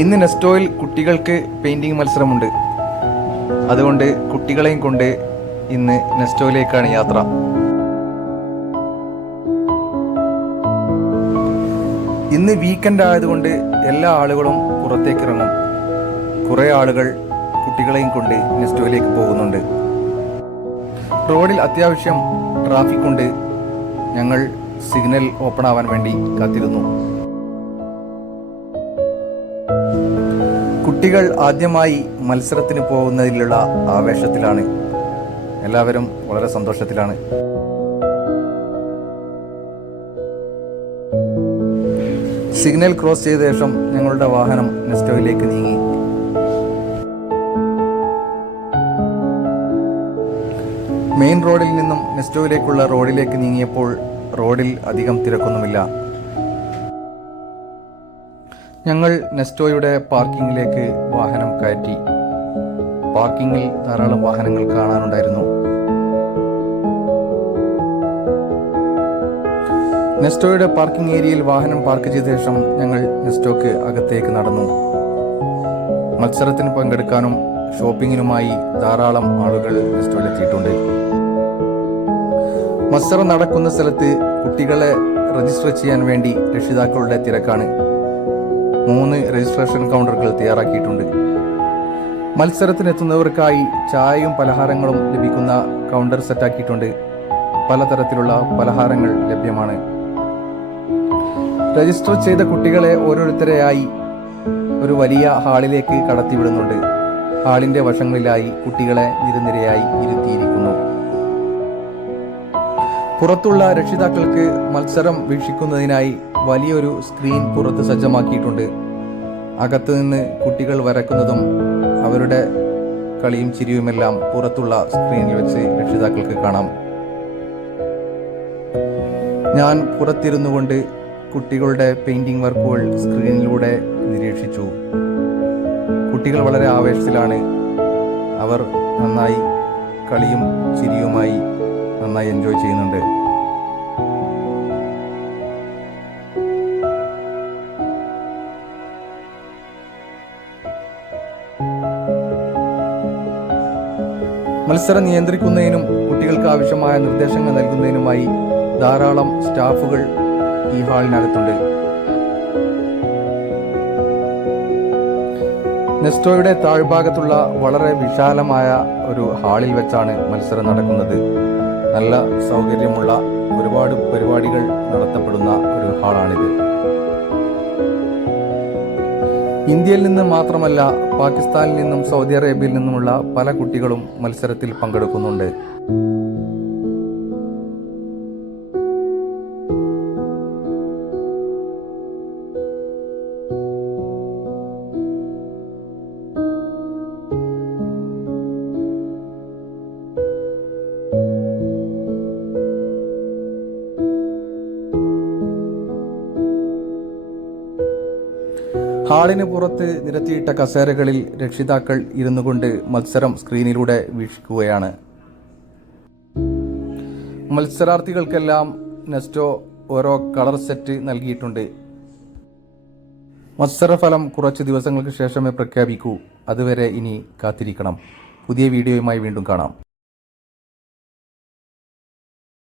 ഇന്ന് നെസ്റ്റോയിൽ കുട്ടികൾക്ക് പെയിന്റിംഗ് മത്സരമുണ്ട്. അതുകൊണ്ട് കുട്ടികളെയും കൊണ്ട് ഇന്ന് നെസ്റ്റോയിലേക്കാണ് യാത്ര. ഇന്ന് വീക്കെൻഡ് ആയതുകൊണ്ട് എല്ലാ ആളുകളും പുറത്തേക്ക് ഇറങ്ങും. കുറേ ആളുകൾ കുട്ടികളെയും കൊണ്ട് നെസ്റ്റോയിലേക്ക് പോകുന്നുണ്ട്. റോഡിൽ അത്യാവശ്യം ട്രാഫിക് ഉണ്ട്. ഞങ്ങൾ സിഗ്നൽ ഓപ്പൺ ആവാൻ വേണ്ടി കാത്തിരുന്നു. കുട്ടികൾ ആദ്യമായി മത്സരത്തിന് പോകുന്നതിലുള്ള ആവേശത്തിലാണ്. എല്ലാവരും വളരെ സന്തോഷത്തിലാണ്. സിഗ്നൽ ക്രോസ് ചെയ്ത ശേഷം ഞങ്ങളുടെ വാഹനം നെസ്റ്റോയിലേക്ക് നീങ്ങി. മെയിൻ റോഡിൽ നിന്നും നെസ്റ്റോയിലേക്കുള്ള റോഡിലേക്ക് നീങ്ങിയപ്പോൾ റോഡിൽ അധികം തിരക്കൊന്നുമില്ല. ഞങ്ങൾ നെസ്റ്റോയുടെ പാർക്കിങ്ങിലേക്ക് വാഹനം കയറ്റി. പാർക്കിങ്ങിൽ ധാരാളം വാഹനങ്ങൾ കാണാനുണ്ടായിരുന്നു. നെസ്റ്റോയുടെ പാർക്കിംഗ് ഏരിയയിൽ വാഹനം പാർക്ക് ചെയ്ത ശേഷം ഞങ്ങൾ നെസ്റ്റോക്ക് അകത്തേക്ക് നടന്നു. മത്സരത്തിന് പങ്കെടുക്കാനും ഷോപ്പിങ്ങിനുമായി ധാരാളം ആളുകൾ നെസ്റ്റോയിലെത്തിയിട്ടുണ്ട്. മത്സരം നടക്കുന്ന സ്ഥലത്ത് കുട്ടികളെ രജിസ്റ്റർ ചെയ്യാൻ വേണ്ടി രക്ഷിതാക്കളുടെ തിരക്കാണ്. 3 രജിസ്ട്രേഷൻ കൗണ്ടറുകൾ തയ്യാറാക്കിയിട്ടുണ്ട്. മത്സരത്തിനെത്തുന്നവർക്കായി ചായയും പലഹാരങ്ങളും ലഭിക്കുന്ന കൗണ്ടർ സെറ്റാക്കിയിട്ടുണ്ട്. പലതരത്തിലുള്ള പലഹാരങ്ങൾ ലഭ്യമാണ്. രജിസ്റ്റർ ചെയ്ത കുട്ടികളെ ഓരോരുത്തരെയായി ഒരു വലിയ ഹാളിലേക്ക് കടത്തിവിടുന്നുണ്ട്. ഹാളിന്റെ വശങ്ങളിലായി കുട്ടികളെ നിരനിരയായി ഇരുത്തിയിരിക്കുന്നു. പുറത്തുള്ള രക്ഷിതാക്കൾക്ക് മത്സരം വീക്ഷിക്കുന്നതിനായി വലിയൊരു സ്ക്രീൻ പുറത്ത് സജ്ജമാക്കിയിട്ടുണ്ട്. അകത്ത് നിന്ന് കുട്ടികൾ വരക്കുന്നതും അവരുടെ കളിയും ചിരിയുമെല്ലാം പുറത്തുള്ള സ്ക്രീനിൽ വെച്ച് രക്ഷിതാക്കൾക്ക് കാണാം. ഞാൻ പുറത്തിരുന്നു കൊണ്ട് കുട്ടികളുടെ പെയിന്റിംഗ് വർക്കുകൾ സ്ക്രീനിലൂടെ നിരീക്ഷിച്ചു. കുട്ടികൾ വളരെ ആവേശത്തിലാണ്. അവർ നന്നായി കളിയും ചിരിയുമായി നന്നായി എൻജോയ് ചെയ്യുന്നുണ്ട്. മത്സരം നിയന്ത്രിക്കുന്നതിനും കുട്ടികൾക്ക് ആവശ്യമായ നിർദ്ദേശങ്ങൾ നൽകുന്നതിനുമായി ധാരാളം സ്റ്റാഫുകൾ ഈ ഹാളിനകത്തുണ്ട്. നെസ്റ്റോയുടെ താഴ്ഭാഗത്തുള്ള വളരെ വിശാലമായ ഒരു ഹാളിൽ വെച്ചാണ് മത്സരം നടക്കുന്നത്. നല്ല സൗകര്യമുള്ള ഒരുപാട് പരിപാടികൾ നടത്തപ്പെടുന്ന ഒരു ഹാളാണിത്. ഇന്ത്യയിൽ നിന്ന് മാത്രമല്ല, പാകിസ്ഥാനിൽ നിന്നും സൗദി അറേബ്യയിൽ നിന്നുമുള്ള പല കുട്ടികളും മത്സരത്തിൽ പങ്കെടുക്കുന്നുണ്ട്. ഹാളിന് പുറത്ത് നിരത്തിയിട്ട കസേരകളിൽ രക്ഷിതാക്കൾ ഇരുന്നു കൊണ്ട് മത്സരം സ്ക്രീനിലൂടെ വീക്ഷിക്കുകയാണ്. മത്സരാർത്ഥികൾക്കെല്ലാം നെസ്റ്റോ ഓരോ കളർ സെറ്റ് നൽകിയിട്ടുണ്ട്. മത്സരഫലം കുറച്ച് ദിവസങ്ങൾക്ക് ശേഷമേ പ്രഖ്യാപിക്കൂ. അതുവരെ ഇനി കാത്തിരിക്കണം. പുതിയ വീഡിയോയുമായി വീണ്ടും കാണാം.